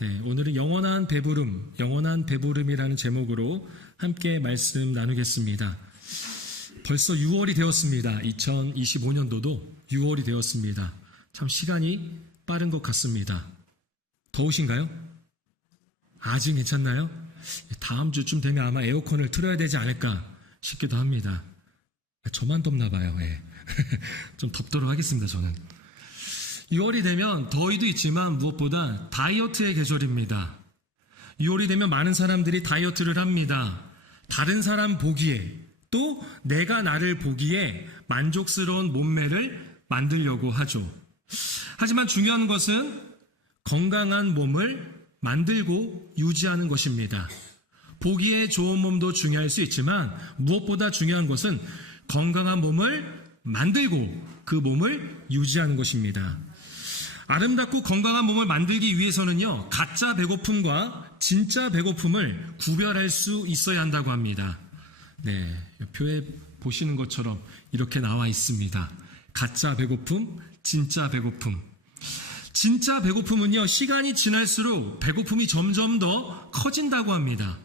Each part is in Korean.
네, 오늘은 영원한 배부름이라는 제목으로 함께 말씀 나누겠습니다. 벌써 6월이 되었습니다. 2025년도도 6월이 되었습니다. 참 시간이 빠른 것 같습니다. 더우신가요? 아직 괜찮나요? 다음 주쯤 되면 아마 에어컨을 틀어야 되지 않을까 싶기도 합니다. 저만 덥나 봐요. 예. 좀 덥도록 하겠습니다. 저는 6월이 되면 더위도 있지만 무엇보다 다이어트의 계절입니다. 6월이 되면 많은 사람들이 다이어트를 합니다. 다른 사람 보기에 또 내가 나를 보기에 만족스러운 몸매를 만들려고 하죠. 하지만 중요한 것은 건강한 몸을 만들고 유지하는 것입니다. 보기에 좋은 몸도 중요할 수 있지만 무엇보다 중요한 것은 건강한 몸을 만들고 그 몸을 유지하는 것입니다. 아름답고 건강한 몸을 만들기 위해서는요, 가짜 배고픔과 진짜 배고픔을 구별할 수 있어야 한다고 합니다. 네, 표에 보시는 것처럼 이렇게 나와 있습니다. 가짜 배고픔, 진짜 배고픔. 진짜 배고픔은요, 시간이 지날수록 배고픔이 점점 더 커진다고 합니다.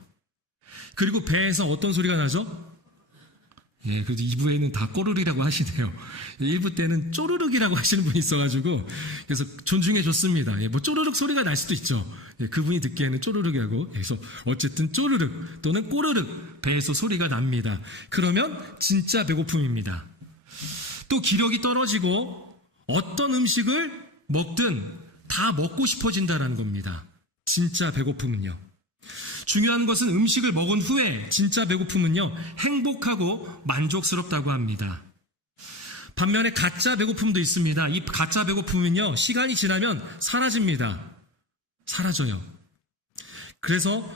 그리고 배에서 어떤 소리가 나죠? 예, 그래도 2부에는 다 꼬르륵이라고 하시네요. 1부 때는 쪼르륵이라고 하시는 분이 있어가지고, 그래서 존중해 줬습니다. 예, 뭐 쪼르륵 소리가 날 수도 있죠. 예, 그분이 듣기에는 쪼르륵이라고. 그래서 어쨌든 쪼르륵 또는 꼬르륵 배에서 소리가 납니다. 그러면 진짜 배고픔입니다. 또 기력이 떨어지고 어떤 음식을 먹든 다 먹고 싶어진다는 겁니다. 진짜 배고픔은요. 중요한 것은 음식을 먹은 후에 진짜 배고픔은요, 행복하고 만족스럽다고 합니다. 반면에 가짜 배고픔도 있습니다. 이 가짜 배고픔은요, 시간이 지나면 사라집니다. 사라져요. 그래서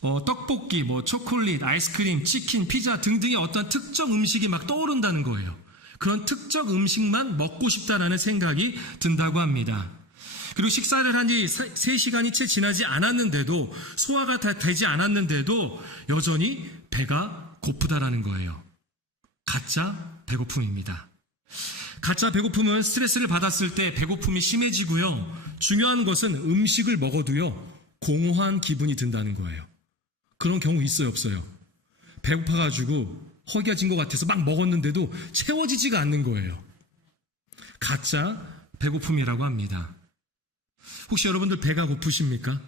떡볶이, 초콜릿, 아이스크림, 치킨, 피자 등등의 어떤 특정 음식이 막 떠오른다는 거예요. 그런 특정 음식만 먹고 싶다라는 생각이 든다고 합니다. 그리고 식사를 한 지 3시간이 채 지나지 않았는데도, 소화가 다 되지 않았는데도 여전히 배가 고프다라는 거예요. 가짜 배고픔입니다. 가짜 배고픔은 스트레스를 받았을 때 배고픔이 심해지고요. 중요한 것은 음식을 먹어도요, 공허한 기분이 든다는 거예요. 그런 경우 있어요, 없어요? 배고파가지고 허기가 진 것 같아서 막 먹었는데도 채워지지가 않는 거예요. 가짜 배고픔이라고 합니다. 혹시 여러분들 배가 고프십니까?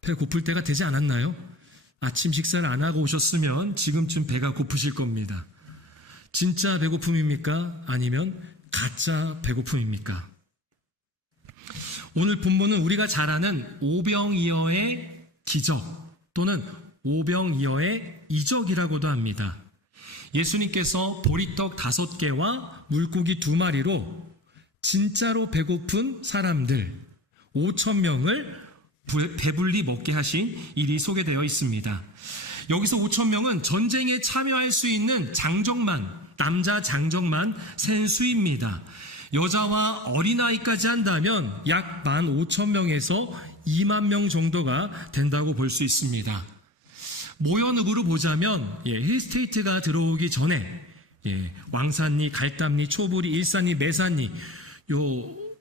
배 고플 때가 되지 않았나요? 아침 식사를 안 하고 오셨으면 지금쯤 배가 고프실 겁니다. 진짜 배고픔입니까? 아니면 가짜 배고픔입니까? 오늘 본문은 우리가 잘 아는 오병이어의 기적 또는 오병이어의 이적이라고도 합니다. 예수님께서 보리떡 5개와 물고기 2마리로 진짜로 배고픈 사람들 5,000명을 배불리 먹게 하신 일이 소개되어 있습니다. 여기서 5,000명은 전쟁에 참여할 수 있는 남자 장정만 센 수입니다. 여자와 어린아이까지 한다면 약 15,000명에서 2만 명 정도가 된다고 볼 수 있습니다. 모연읍으로 보자면 힐스테이트가 들어오기 전에 왕산리, 갈담리, 초보리, 일산리, 매산리, 요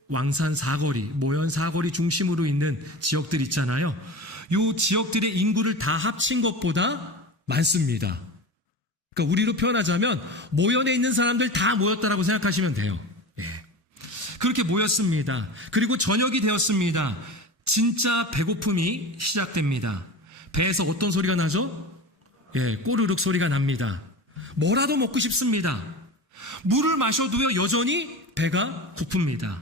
왕산 사거리, 모연 사거리 중심으로 있는 지역들 있잖아요. 요 지역들의 인구를 다 합친 것보다 많습니다. 그러니까 우리로 표현하자면 모연에 있는 사람들 다 모였다라고 생각하시면 돼요. 그렇게 모였습니다. 그리고 저녁이 되었습니다. 진짜 배고픔이 시작됩니다. 배에서 어떤 소리가 나죠? 꼬르륵 소리가 납니다. 뭐라도 먹고 싶습니다. 물을 마셔도요, 여전히 배가 고픕니다.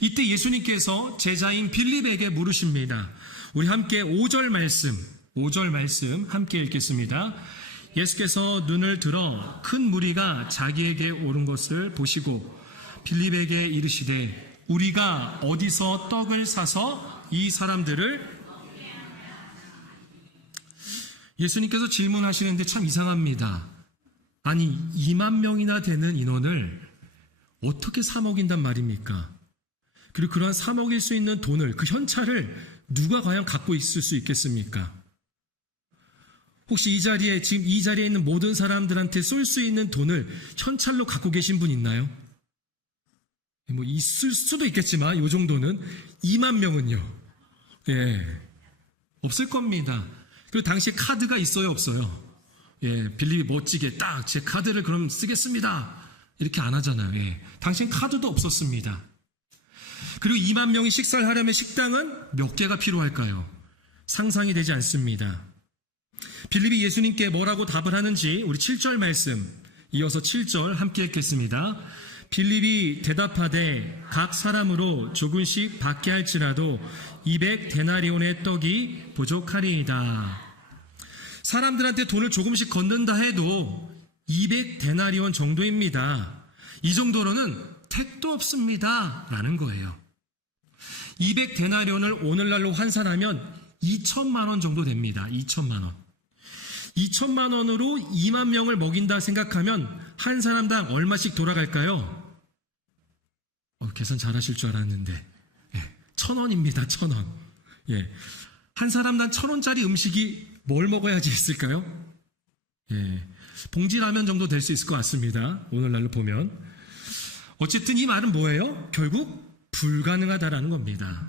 이때 예수님께서 제자인 빌립에게 물으십니다. 우리 함께 5절 말씀 함께 읽겠습니다. 예수께서 눈을 들어 큰 무리가 자기에게 오른 것을 보시고 빌립에게 이르시되 우리가 어디서 떡을 사서 이 사람들을 예수님께서 질문하시는데 참 이상합니다. 아니 2만 명이나 되는 인원을 어떻게 사 먹인단 말입니까? 그리고 그러한 사 먹일 수 있는 돈을, 그 현찰을 누가 과연 갖고 있을 수 있겠습니까? 혹시 지금 이 자리에 있는 모든 사람들한테 쏠 수 있는 돈을 현찰로 갖고 계신 분 있나요? 있을 수도 있겠지만 이 정도는 2만 명은요. 예, 없을 겁니다. 그리고 당시에 카드가 있어요, 없어요? 예, 빌립이 멋지게 딱 제 카드를 그럼 쓰겠습니다. 이렇게 안 하잖아요. 예, 당시엔 카드도 없었습니다. 그리고 2만 명이 식사를 하려면 식당은 몇 개가 필요할까요? 상상이 되지 않습니다. 빌립이 예수님께 뭐라고 답을 하는지 우리 7절 말씀 이어서 7절 함께 읽겠습니다. 빌립이 대답하되 각 사람으로 조금씩 받게 할지라도 200데나리온의 떡이 부족하리이다. 사람들한테 돈을 조금씩 걷는다 해도 200데나리온 정도입니다. 이 정도로는 택도 없습니다. 라는 거예요. 200데나리온을 오늘날로 환산하면 2천만 원 정도 됩니다. 2천만 원. 2천만 원으로 2만 명을 먹인다 생각하면 한 사람당 얼마씩 돌아갈까요? 계산 잘하실 줄 알았는데 1,000원입니다. 1,000원. 예, 한 사람당 1,000원짜리 음식이 뭘 먹어야지 있을까요? 예, 봉지라면 정도 될 수 있을 것 같습니다. 오늘날로 보면. 어쨌든 이 말은 뭐예요? 결국 불가능하다라는 겁니다.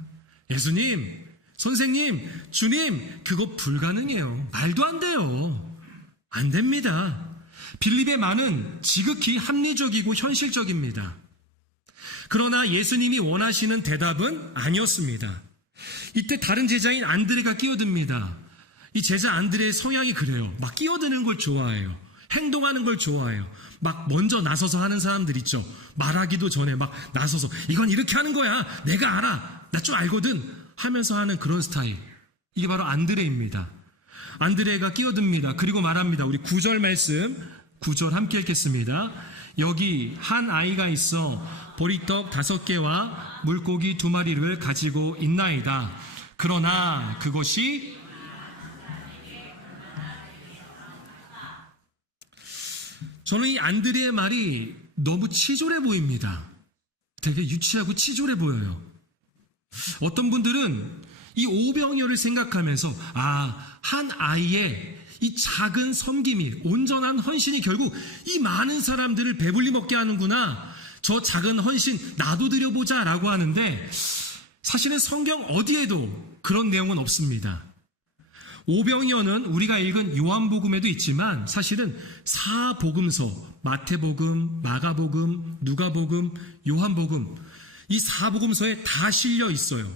예수님, 선생님, 주님, 그거 불가능해요. 말도 안 돼요. 안 됩니다. 빌립의 말은 지극히 합리적이고 현실적입니다. 그러나 예수님이 원하시는 대답은 아니었습니다. 이때 다른 제자인 안드레가 끼어듭니다. 이 제자 안드레의 성향이 그래요. 막 끼어드는 걸 좋아해요. 행동하는 걸 좋아해요. 막 먼저 나서서 하는 사람들 있죠. 말하기도 전에 막 나서서 이건 이렇게 하는 거야. 내가 알아. 나 좀 알거든. 하면서 하는 그런 스타일. 이게 바로 안드레입니다. 안드레가 끼어듭니다. 그리고 말합니다. 우리 9절 말씀 9절 함께 읽겠습니다. 여기 한 아이가 있어 보리떡 5개와 물고기 2마리를 가지고 있나이다. 그러나 그것이 저는 이 안드레의 말이 너무 치졸해 보입니다. 되게 유치하고 치졸해 보여요. 어떤 분들은 이 오병이어를 생각하면서 한 아이의 이 작은 섬김이 온전한 헌신이 결국 이 많은 사람들을 배불리 먹게 하는구나. 저 작은 헌신 나도 드려보자 라고 하는데 사실은 성경 어디에도 그런 내용은 없습니다. 오병이어는 우리가 읽은 요한복음에도 있지만 사실은 사복음서, 마태복음, 마가복음, 누가복음, 요한복음 이 사복음서에 다 실려 있어요.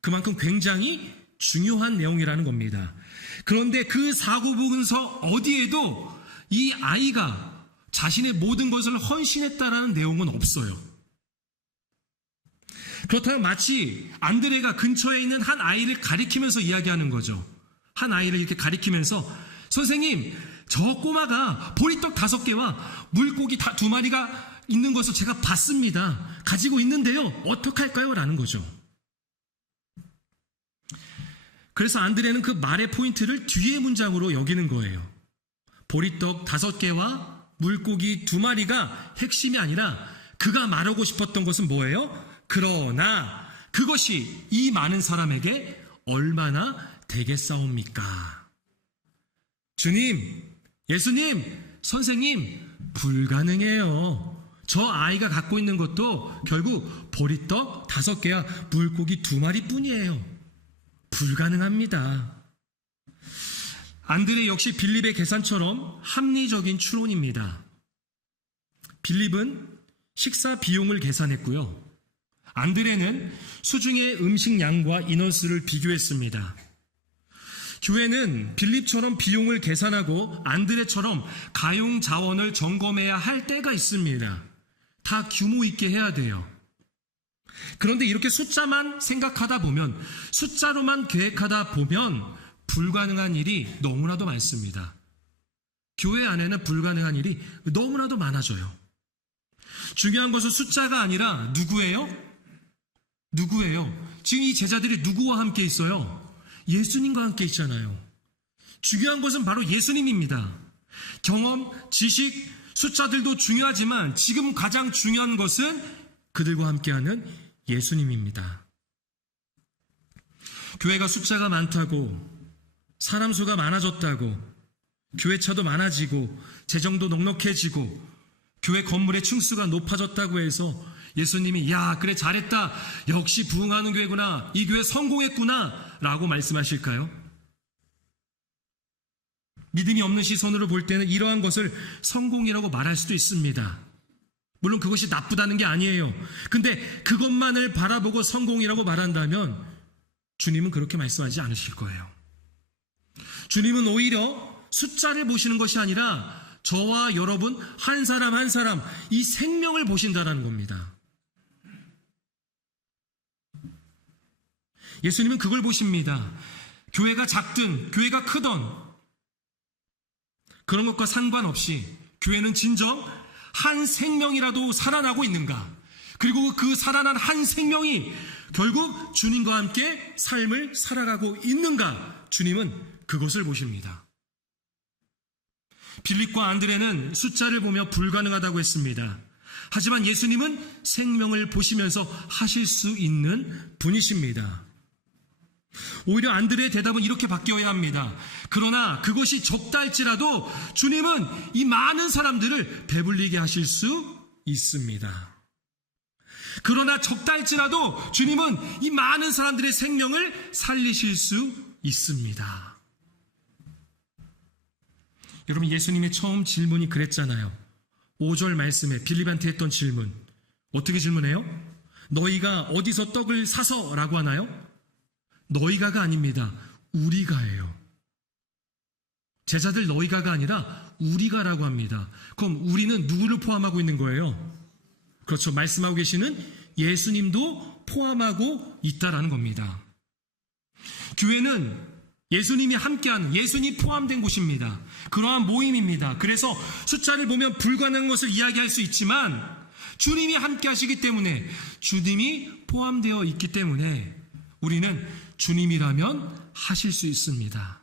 그만큼 굉장히 중요한 내용이라는 겁니다. 그런데 그 사복음서 어디에도 이 아이가 자신의 모든 것을 헌신했다라는 내용은 없어요. 그렇다면 마치 안드레가 근처에 있는 한 아이를 가리키면서 이야기하는 거죠. 한 아이를 이렇게 가리키면서 선생님, 저 꼬마가 보리떡 5개와 물고기 2마리가 있는 것을 제가 봤습니다. 가지고 있는데요. 어떡할까요? 라는 거죠. 그래서 안드레는 그 말의 포인트를 뒤의 문장으로 여기는 거예요. 보리떡 5개와 물고기 2마리가 핵심이 아니라 그가 말하고 싶었던 것은 뭐예요? 그러나 그것이 이 많은 사람에게 얼마나 되겠사옵니까? 주님, 예수님, 선생님, 불가능해요. 저 아이가 갖고 있는 것도 결국 보리떡 5개와 물고기 2마리 뿐이에요. 불가능합니다. 안드레 역시 빌립의 계산처럼 합리적인 추론입니다. 빌립은 식사 비용을 계산했고요. 안드레는 수중의 음식 양과 인원수를 비교했습니다. 교회는 빌립처럼 비용을 계산하고 안드레처럼 가용 자원을 점검해야 할 때가 있습니다. 다 규모 있게 해야 돼요. 그런데 이렇게 숫자만 생각하다 보면, 숫자로만 계획하다 보면 불가능한 일이 너무나도 많습니다. 교회 안에는 불가능한 일이 너무나도 많아져요. 중요한 것은 숫자가 아니라 누구예요? 지금 이 제자들이 누구와 함께 있어요? 예수님과 함께 있잖아요. 중요한 것은 바로 예수님입니다. 경험, 지식, 숫자들도 중요하지만 지금 가장 중요한 것은 그들과 함께하는 예수님입니다. 교회가 숫자가 많다고, 사람 수가 많아졌다고, 교회 차도 많아지고 재정도 넉넉해지고 교회 건물의 층수가 높아졌다고 해서 예수님이 야 그래 잘했다, 역시 부흥하는 교회구나, 이 교회 성공했구나 라고 말씀하실까요? 믿음이 없는 시선으로 볼 때는 이러한 것을 성공이라고 말할 수도 있습니다. 물론 그것이 나쁘다는 게 아니에요. 근데 그것만을 바라보고 성공이라고 말한다면 주님은 그렇게 말씀하지 않으실 거예요. 주님은 오히려 숫자를 보시는 것이 아니라 저와 여러분 한 사람 한 사람 이 생명을 보신다는 겁니다. 예수님은 그걸 보십니다. 교회가 작든 교회가 크든 그런 것과 상관없이 교회는 진정 한 생명이라도 살아나고 있는가? 그리고 그 살아난 한 생명이 결국 주님과 함께 삶을 살아가고 있는가? 주님은 그것을 보십니다. 빌립과 안드레는 숫자를 보며 불가능하다고 했습니다. 하지만 예수님은 생명을 보시면서 하실 수 있는 분이십니다. 오히려 안드레의 대답은 이렇게 바뀌어야 합니다. 그러나 그것이 적다 할지라도 주님은 이 많은 사람들을 배불리게 하실 수 있습니다. 그러나 적다 할지라도 주님은 이 많은 사람들의 생명을 살리실 수 있습니다. 여러분, 예수님의 처음 질문이 그랬잖아요. 5절 말씀에 빌립한테 했던 질문. 어떻게 질문해요? 너희가 어디서 떡을 사서? 라고 하나요? 너희가가 아닙니다. 우리가예요. 제자들 너희가가 아니라 우리가라고 합니다. 그럼 우리는 누구를 포함하고 있는 거예요? 그렇죠. 말씀하고 계시는 예수님도 포함하고 있다라는 겁니다. 교회는 예수님이 함께하는, 예수님이 포함된 곳입니다. 그러한 모임입니다. 그래서 숫자를 보면 불가능한 것을 이야기할 수 있지만 주님이 함께 하시기 때문에, 주님이 포함되어 있기 때문에 우리는 주님이라면 하실 수 있습니다.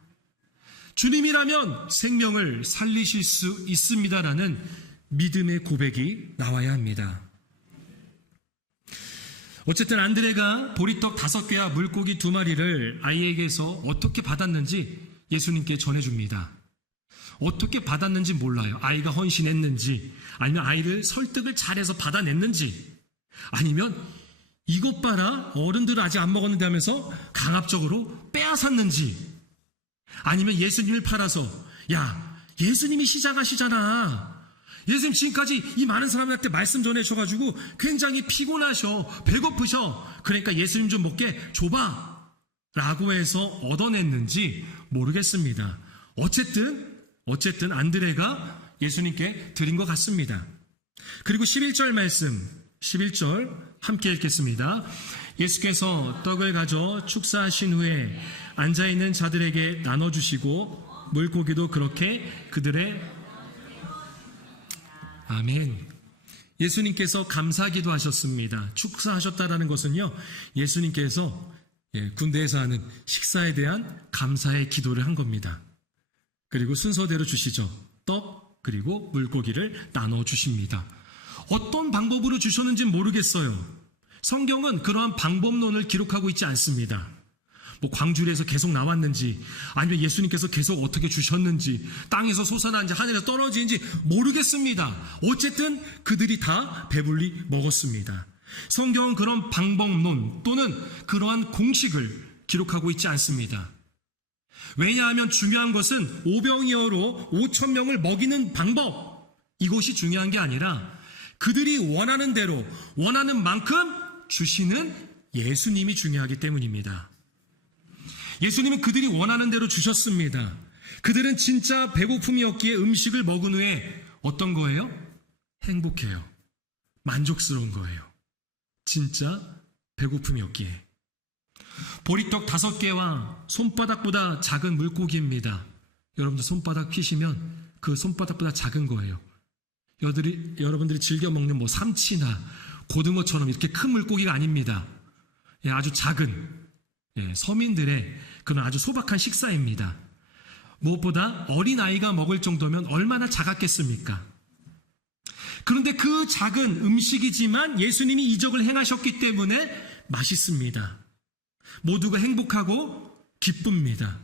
주님이라면 생명을 살리실 수 있습니다라는 믿음의 고백이 나와야 합니다. 어쨌든 안드레가 보리떡 5개와 물고기 2마리를 아이에게서 어떻게 받았는지 예수님께 전해줍니다. 어떻게 받았는지 몰라요. 아이가 헌신했는지, 아니면 아이를 설득을 잘해서 받아냈는지, 아니면 이것 봐라, 어른들은 아직 안 먹었는데 하면서 강압적으로 빼앗았는지, 아니면 예수님을 팔아서, 야, 예수님이 시작하시잖아. 예수님 지금까지 이 많은 사람들한테 말씀 전해주셔가지고 굉장히 피곤하셔, 배고프셔, 그러니까 예수님 좀 먹게 줘봐 라고 해서 얻어냈는지 모르겠습니다. 어쨌든 안드레가 예수님께 드린 것 같습니다. 그리고 11절 말씀, 11절 함께 읽겠습니다. 예수께서 떡을 가져 축사하신 후에 앉아있는 자들에게 나눠주시고 물고기도 그렇게 그들의, 아멘. 예수님께서 감사기도 하셨습니다. 축사하셨다라는 것은요, 예수님께서 군대에서 하는 식사에 대한 감사의 기도를 한 겁니다. 그리고 순서대로 주시죠. 떡 그리고 물고기를 나눠주십니다. 어떤 방법으로 주셨는지는 모르겠어요. 성경은 그러한 방법론을 기록하고 있지 않습니다. 뭐 광주리에서 계속 나왔는지, 아니면 예수님께서 계속 어떻게 주셨는지, 땅에서 솟아난지 하늘에서 떨어지는지 모르겠습니다. 어쨌든 그들이 다 배불리 먹었습니다. 성경은 그런 방법론 또는 그러한 공식을 기록하고 있지 않습니다. 왜냐하면 중요한 것은 오병이어로 5,000명을 먹이는 방법, 이것이 중요한 게 아니라 그들이 원하는 대로 원하는 만큼 주시는 예수님이 중요하기 때문입니다. 예수님은 그들이 원하는 대로 주셨습니다. 그들은 진짜 배고픔이었기에 음식을 먹은 후에 어떤 거예요? 행복해요. 만족스러운 거예요. 진짜 배고픔이었기에. 보리떡 5개와 손바닥보다 작은 물고기입니다. 여러분들 손바닥 피시면 그 손바닥보다 작은 거예요. 여러분들이 즐겨 먹는 뭐 삼치나 고등어처럼 이렇게 큰 물고기가 아닙니다. 아주 작은 서민들의 그런 아주 소박한 식사입니다. 무엇보다 어린아이가 먹을 정도면 얼마나 작았겠습니까? 그런데 그 작은 음식이지만 예수님이 이적을 행하셨기 때문에 맛있습니다. 모두가 행복하고 기쁩니다.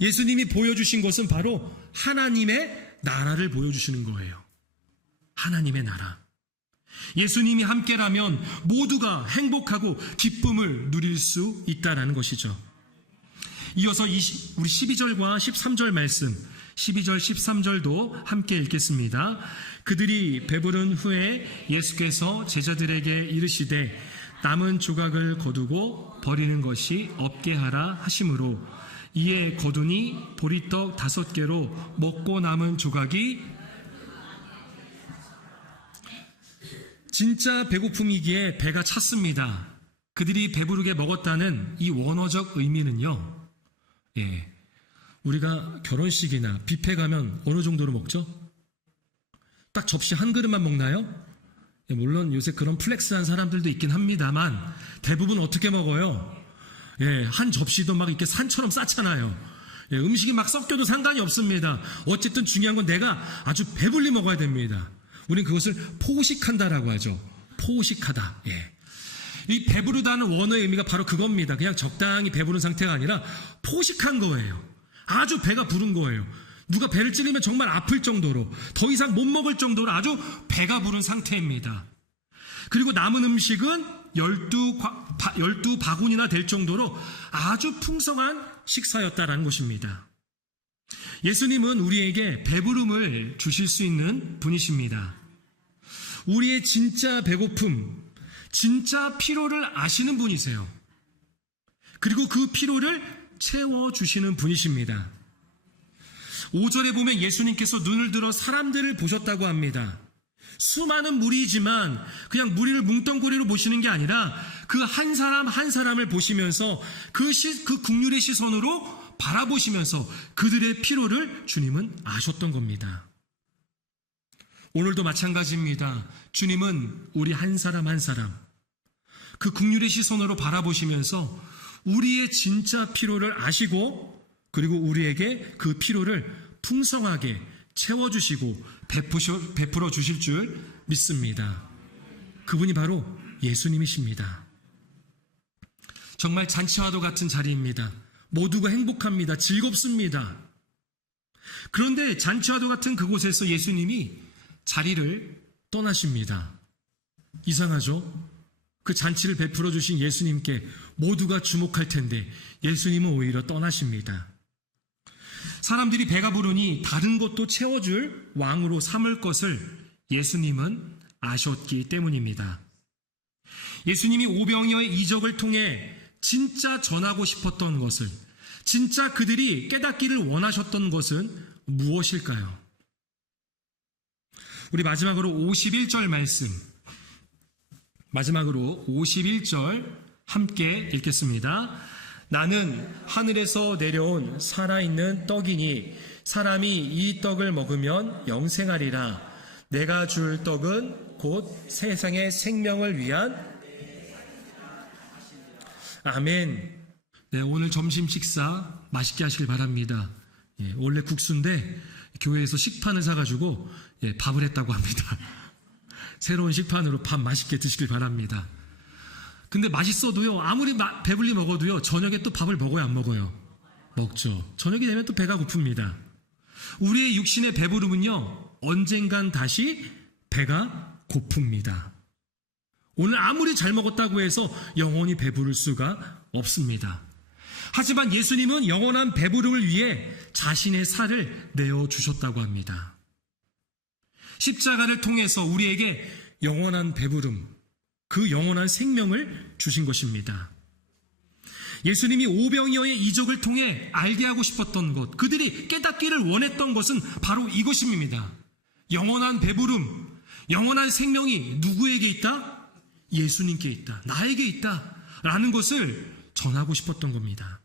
예수님이 보여주신 것은 바로 하나님의 나라를 보여주시는 거예요. 하나님의 나라. 예수님이 함께라면 모두가 행복하고 기쁨을 누릴 수 있다는 것이죠. 이어서 우리 12절과 13절 말씀, 12절 13절도 함께 읽겠습니다. 그들이 배부른 후에 예수께서 제자들에게 이르시되 남은 조각을 거두고 버리는 것이 없게 하라 하심으로 이에 거두니 보리떡 5개로 먹고 남은 조각이 진짜 배고픔이기에 배가 찼습니다. 그들이 배부르게 먹었다는 이 원어적 의미는요, 우리가 결혼식이나 뷔페 가면 어느 정도로 먹죠? 딱 접시 한 그릇만 먹나요? 물론 요새 그런 플렉스한 사람들도 있긴 합니다만 대부분 어떻게 먹어요? 한 접시도 막 이렇게 산처럼 쌓잖아요. 음식이 막 섞여도 상관이 없습니다. 어쨌든 중요한 건 내가 아주 배불리 먹어야 됩니다. 우리는 그것을 포식한다라고 하죠. 포식하다. 이 배부르다는 원어의 의미가 바로 그겁니다. 그냥 적당히 배부른 상태가 아니라 포식한 거예요. 아주 배가 부른 거예요. 누가 배를 찌르면 정말 아플 정도로, 더 이상 못 먹을 정도로 아주 배가 부른 상태입니다. 그리고 남은 음식은 12바구니나 될 정도로 아주 풍성한 식사였다라는 것입니다. 예수님은 우리에게 배부름을 주실 수 있는 분이십니다. 우리의 진짜 배고픔, 진짜 피로를 아시는 분이세요. 그리고 그 피로를 채워주시는 분이십니다. 5절에 보면 예수님께서 눈을 들어 사람들을 보셨다고 합니다. 수많은 무리이지만 그냥 무리를 뭉텅거리로 보시는 게 아니라 그 한 사람 한 사람을 보시면서 그 국률의 시선으로 바라보시면서 그들의 피로를 주님은 아셨던 겁니다. 오늘도 마찬가지입니다. 주님은 우리 한 사람 한 사람 그 국률의 시선으로 바라보시면서 우리의 진짜 피로를 아시고 그리고 우리에게 그 피로를 풍성하게 채워주시고 베풀어 주실 줄 믿습니다. 그분이 바로 예수님이십니다. 정말 잔치와도 같은 자리입니다. 모두가 행복합니다. 즐겁습니다. 그런데 잔치와도 같은 그곳에서 예수님이 자리를 떠나십니다. 이상하죠? 그 잔치를 베풀어 주신 예수님께 모두가 주목할 텐데 예수님은 오히려 떠나십니다. 사람들이 배가 부르니 다른 것도 채워줄 왕으로 삼을 것을 예수님은 아셨기 때문입니다. 예수님이 오병이어의 이적을 통해 진짜 전하고 싶었던 것을, 진짜 그들이 깨닫기를 원하셨던 것은 무엇일까요? 우리 마지막으로 51절 말씀, 마지막으로 51절 함께 읽겠습니다. 나는 하늘에서 내려온 살아있는 떡이니 사람이 이 떡을 먹으면 영생하리라. 내가 줄 떡은 곧 세상의 생명을 위한 아멘. 네, 오늘 점심 식사 맛있게 하시길 바랍니다. 원래 국수인데 교회에서 식판을 사가지고 밥을 했다고 합니다. 새로운 식판으로 밥 맛있게 드시길 바랍니다. 근데 맛있어도요, 아무리 배불리 먹어도요, 저녁에 또 밥을 먹어요, 안 먹어요? 먹죠. 저녁이 되면 또 배가 고픕니다. 우리의 육신의 배부름은요, 언젠간 다시 배가 고픕니다. 오늘 아무리 잘 먹었다고 해서 영원히 배부를 수가 없습니다. 하지만 예수님은 영원한 배부름을 위해 자신의 살을 내어주셨다고 합니다. 십자가를 통해서 우리에게 영원한 배부름, 그 영원한 생명을 주신 것입니다. 예수님이 오병이어의 이적을 통해 알게 하고 싶었던 것, 그들이 깨닫기를 원했던 것은 바로 이것입니다. 영원한 배부름, 영원한 생명이 누구에게 있다? 예수님께 있다. 나에게 있다. 라는 것을 전하고 싶었던 겁니다.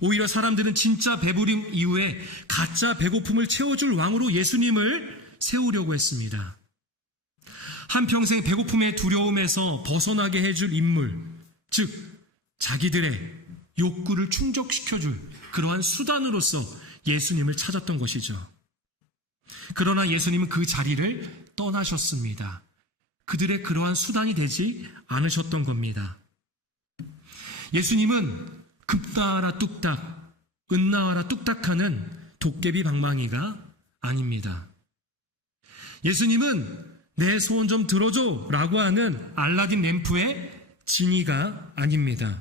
오히려 사람들은 진짜 배부름 이후에 가짜 배고픔을 채워줄 왕으로 예수님을 세우려고 했습니다. 한평생 배고픔의 두려움에서 벗어나게 해줄 인물, 즉 자기들의 욕구를 충족시켜줄 그러한 수단으로서 예수님을 찾았던 것이죠. 그러나 예수님은 그 자리를 떠나셨습니다. 그들의 그러한 수단이 되지 않으셨던 겁니다. 예수님은 급나와라 뚝딱, 은나와라 뚝딱하는 도깨비 방망이가 아닙니다. 예수님은 내 소원 좀 들어줘 라고 하는 알라딘 램프의 지니가 아닙니다.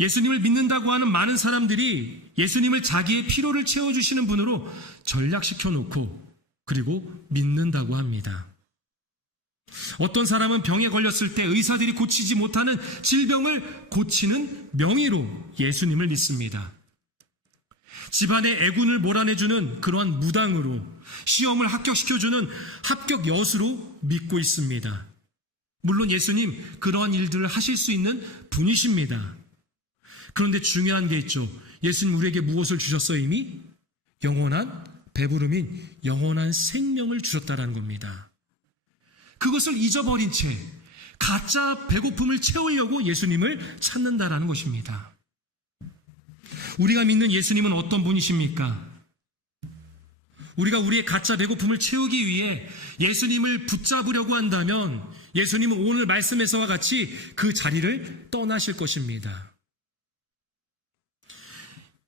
예수님을 믿는다고 하는 많은 사람들이 예수님을 자기의 필요를 채워주시는 분으로 전락시켜 놓고 그리고 믿는다고 합니다. 어떤 사람은 병에 걸렸을 때 의사들이 고치지 못하는 질병을 고치는 명의로 예수님을 믿습니다. 집안의 애군을 몰아내주는 그러한 무당으로, 시험을 합격시켜주는 합격 여수로 믿고 있습니다. 물론 예수님 그러한 일들을 하실 수 있는 분이십니다. 그런데 중요한 게 있죠. 예수님 우리에게 무엇을 주셨어요? 이미 영원한 배부름인 영원한 생명을 주셨다라는 겁니다. 그것을 잊어버린 채 가짜 배고픔을 채우려고 예수님을 찾는다라는 것입니다. 우리가 믿는 예수님은 어떤 분이십니까? 우리가 우리의 가짜 배고픔을 채우기 위해 예수님을 붙잡으려고 한다면 예수님은 오늘 말씀에서와 같이 그 자리를 떠나실 것입니다.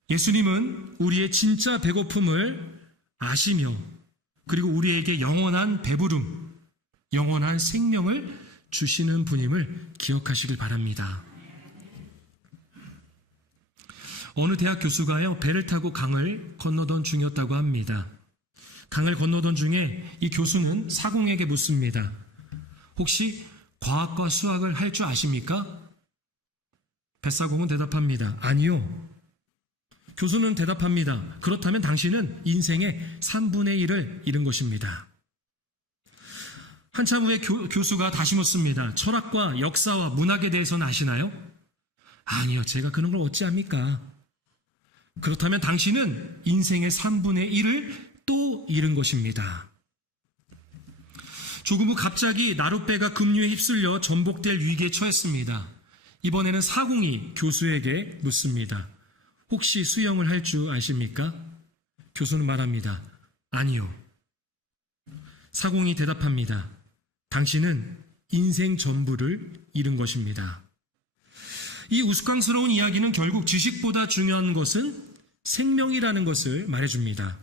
예수님은 우리의 진짜 배고픔을 아시며 그리고 우리에게 영원한 배부름, 영원한 생명을 주시는 분임을 기억하시길 바랍니다. 어느 대학 교수가요, 배를 타고 강을 건너던 중이었다고 합니다. 강을 건너던 중에 이 교수는 사공에게 묻습니다. 혹시 과학과 수학을 할 줄 아십니까? 뱃사공은 대답합니다. 아니요. 교수는 대답합니다. 그렇다면 당신은 인생의 3분의 1을 잃은 것입니다. 한참 후에 교수가 다시 묻습니다. 철학과 역사와 문학에 대해서는 아시나요? 아니요. 제가 그런 걸 어찌합니까? 그렇다면 당신은 인생의 3분의 1을 또 잃은 것입니다. 조금 후 갑자기 나룻배가 급류에 휩쓸려 전복될 위기에 처했습니다. 이번에는 사공이 교수에게 묻습니다. 혹시 수영을 할 줄 아십니까? 교수는 말합니다. 아니요. 사공이 대답합니다. 당신은 인생 전부를 잃은 것입니다. 이 우스꽝스러운 이야기는 결국 지식보다 중요한 것은 생명이라는 것을 말해줍니다.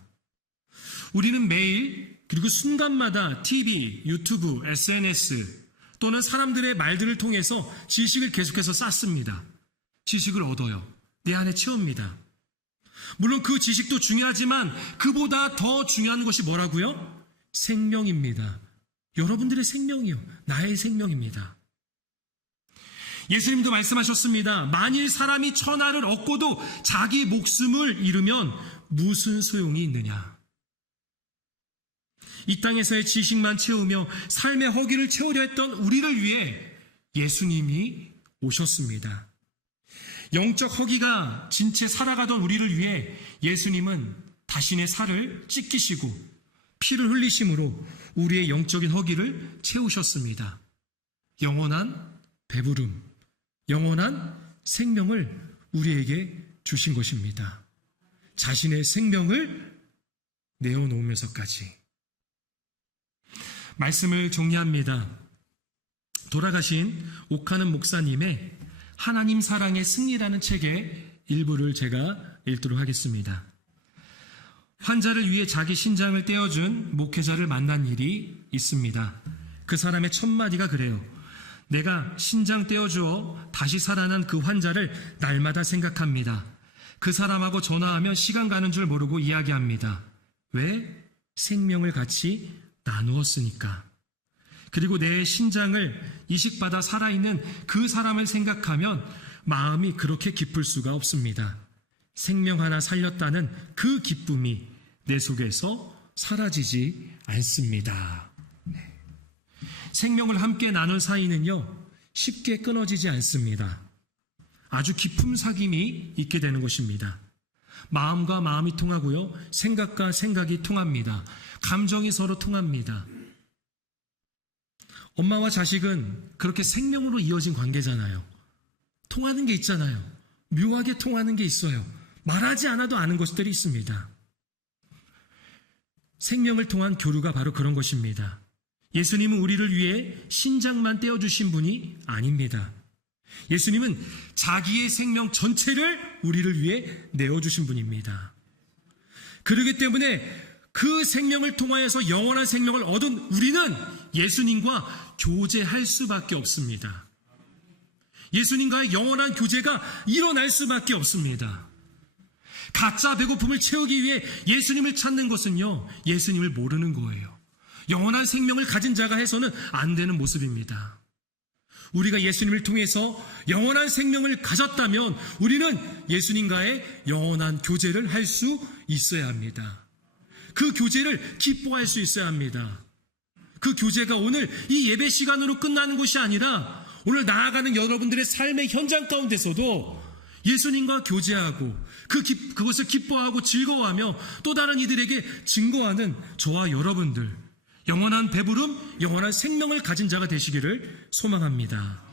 우리는 매일 그리고 순간마다 TV, 유튜브, SNS 또는 사람들의 말들을 통해서 지식을 계속해서 쌓습니다. 지식을 얻어요. 내 안에 채웁니다. 물론 그 지식도 중요하지만 그보다 더 중요한 것이 뭐라고요? 생명입니다. 여러분들의 생명이요. 나의 생명입니다. 예수님도 말씀하셨습니다. 만일 사람이 천하를 얻고도 자기 목숨을 잃으면 무슨 소용이 있느냐? 이 땅에서의 지식만 채우며 삶의 허기를 채우려 했던 우리를 위해 예수님이 오셨습니다. 영적 허기가 진 채 살아가던 우리를 위해 예수님은 자신의 살을 찢기시고 피를 흘리심으로 우리의 영적인 허기를 채우셨습니다. 영원한 배부름, 영원한 생명을 우리에게 주신 것입니다. 자신의 생명을 내어놓으면서까지. 말씀을 정리합니다. 돌아가신 옥하는 목사님의 하나님 사랑의 승리라는 책의 일부를 제가 읽도록 하겠습니다. 환자를 위해 자기 신장을 떼어준 목회자를 만난 일이 있습니다. 그 사람의 첫 마디가 그래요. 내가 신장 떼어주어 다시 살아난 그 환자를 날마다 생각합니다. 그 사람하고 전화하면 시간 가는 줄 모르고 이야기합니다. 왜? 생명을 같이 나누었으니까. 그리고 내 신장을 이식받아 살아있는 그 사람을 생각하면 마음이 그렇게 기쁠 수가 없습니다. 생명 하나 살렸다는 그 기쁨이 내 속에서 사라지지 않습니다. 생명을 함께 나눌 사이는요, 쉽게 끊어지지 않습니다. 아주 깊은 사귐이 있게 되는 것입니다. 마음과 마음이 통하고요, 생각과 생각이 통합니다. 감정이 서로 통합니다. 엄마와 자식은 그렇게 생명으로 이어진 관계잖아요. 통하는 게 있잖아요. 묘하게 통하는 게 있어요. 말하지 않아도 아는 것들이 있습니다. 생명을 통한 교류가 바로 그런 것입니다. 예수님은 우리를 위해 신장만 떼어주신 분이 아닙니다. 예수님은 자기의 생명 전체를 우리를 위해 내어주신 분입니다. 그렇기 때문에 그 생명을 통하여서 영원한 생명을 얻은 우리는 예수님과 교제할 수밖에 없습니다. 예수님과의 영원한 교제가 일어날 수밖에 없습니다. 가짜 배고픔을 채우기 위해 예수님을 찾는 것은요, 예수님을 모르는 거예요. 영원한 생명을 가진 자가 해서는 안 되는 모습입니다. 우리가 예수님을 통해서 영원한 생명을 가졌다면 우리는 예수님과의 영원한 교제를 할 수 있어야 합니다. 그 교제를 기뻐할 수 있어야 합니다. 그 교제가 오늘 이 예배 시간으로 끝나는 것이 아니라 오늘 나아가는 여러분들의 삶의 현장 가운데서도 예수님과 교제하고 그것을 기뻐하고 즐거워하며 또 다른 이들에게 증거하는 저와 여러분들, 영원한 배부름, 영원한 생명을 가진 자가 되시기를 소망합니다.